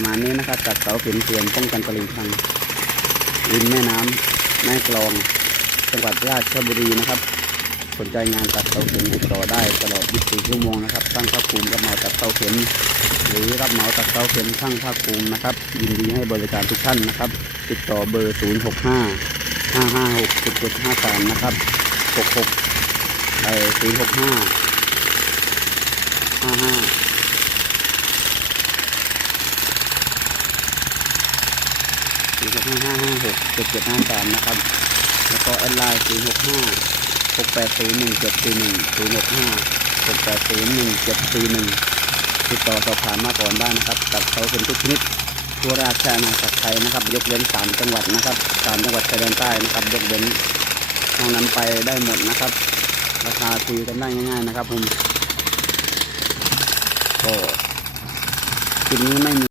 ประมาณนี้นะครับจากเสาเข็มเทียมป้องกันตลิ่งพังริมแม่น้ำแม่กลอง จังหวัดราชบุรีนะครับ สนใจงานตัดเสาเข็มติดต่อได้ตลอด 24 ชั่วโมงนะครับตั้งภาคภูมิรับเหมาตัดเสาเข็ม หรือรับเหมาตัดเสาเข็มช่างภาคภูมินะครับ ยินดีให้บริการทุกท่านนะครับ ติดต่อเบอร์ 065 556 7753 นะครับ 66ไอ้065 55 0 6 5 5 5 สี่หกห้าห้าห้าหกเจ็ดเจ็ดห้าแปดนะครับ แล้วก็แอดไลน์สี่หกห้าหกแปดศูนย์หนึ่งเจ็ดสี่หนึ่งศูนย์หกห้าหกแปดศูนย์หนึ่งเจ็ดสี่หนึ่งติดต่อสอบถามมาก่อนได้นะครับกับเขาเป็นทุกชนิดทัวราชอาณาจักรไทยนะครับ ยกเว้นสามจังหวัดนะครับสามจังหวัดชายแดนใต้นะครับยกเว้นเอาน้าไปได้หมดนะครับ ราคาคุยกันได้ง่ายๆนะครับผมก็คลินี้ไม่มี